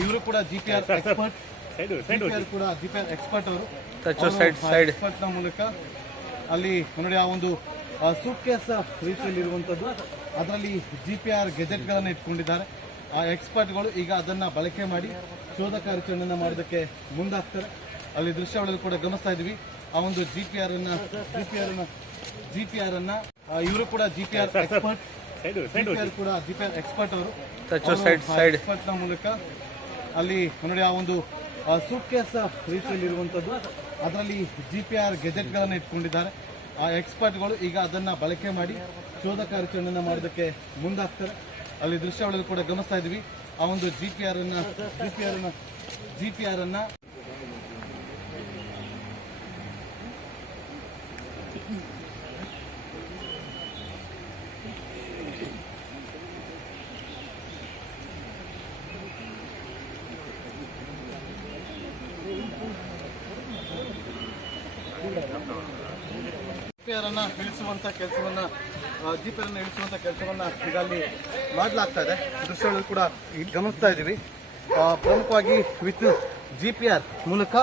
ಇವರು ಕೂಡ GPR expert, ಕೂಡ ಜಿಪಿಆರ್ ಎಕ್ಸ್ಪರ್ಟ್ ಅವರು ಎಕ್ಸ್ಪರ್ಟ್ ನ ಮೂಲಕ ಅಲ್ಲಿ ನೋಡಿ ಆ ಒಂದು ಸೂಟ್ಕೇಸ್ ರೀತಿಯಲ್ಲಿ ಇರುವಂತದ್ದು, ಅದರಲ್ಲಿ ಜಿಪಿಆರ್ ಗೆಜೆಟ್ ಗಳನ್ನ ಇಟ್ಕೊಂಡಿದ್ದಾರೆ. ಆ ಎಕ್ಸ್ಪರ್ಟ್ಗಳು ಈಗ ಅದನ್ನ ಬಳಕೆ ಮಾಡಿ ಶೋಧ ಕಾರ್ಯಾಚರಣೆಯನ್ನ ಮಾಡೋದಕ್ಕೆ ಮುಂದಾಗ್ತಾರೆ. ಅಲ್ಲಿ ದೃಶ್ಯಾವಳಿಯಲ್ಲಿ ಕೂಡ ಗಮನಿಸ್ತಾ ಇದೀವಿ ಆ ಒಂದು ಜಿಪಿಆರ್ ಅನ್ನ ಇವರು ಕೂಡ ಜಿಪಿಆರ್ ಎಕ್ಸ್ಪರ್ಟ್, ಕೂಡ ಜಿಪಿಆರ್ ಎಕ್ಸ್ಪರ್ಟ್ ಅವರು ಎಕ್ಸ್ಪರ್ಟ್ ನ ಮೂಲಕ ಅಲ್ಲಿ ನೋಡಿ ಆ ಒಂದು ಸೂಟ್ಕೇಸ್ ರೀತಿಯಲ್ಲಿ ಇರುವಂತದ್ದು, ಅದರಲ್ಲಿ ಜಿಪಿಆರ್ ಗೆಜೆಟ್ ಗಳನ್ನ ಇಟ್ಕೊಂಡಿದ್ದಾರೆ. ಆ ಎಕ್ಸ್ಪರ್ಟ್ಗಳು ಈಗ ಅದನ್ನ ಬಳಕೆ ಮಾಡಿ ಶೋಧ ಕಾರ್ಯಾಚರಣೆಯನ್ನ ಮಾಡೋದಕ್ಕೆ ಮುಂದಾಗ್ತಾರೆ. ಅಲ್ಲಿ ದೃಶ್ಯಾವಳಿಯಲ್ಲಿ ಕೂಡ ಗಮನಿಸ್ತಾ ಇದೀವಿ ಆ ಒಂದು ಜಿಪಿಆರ್ ಅನ್ನ ಇಳಿಸುವಂತ ಕೆಲಸವನ್ನ ಈಗ ಅಲ್ಲಿ ಮಾಡಲಾಗ್ತಾ ಇದೆ. ದೃಶ್ಯಗಳು ಕೂಡ ಗಮನಿಸ್ತಾ ಇದ್ದೀವಿ. ಪ್ರಮುಖವಾಗಿ ವಿತ್ ಜಿಪಿಆರ್ ಮೂಲಕ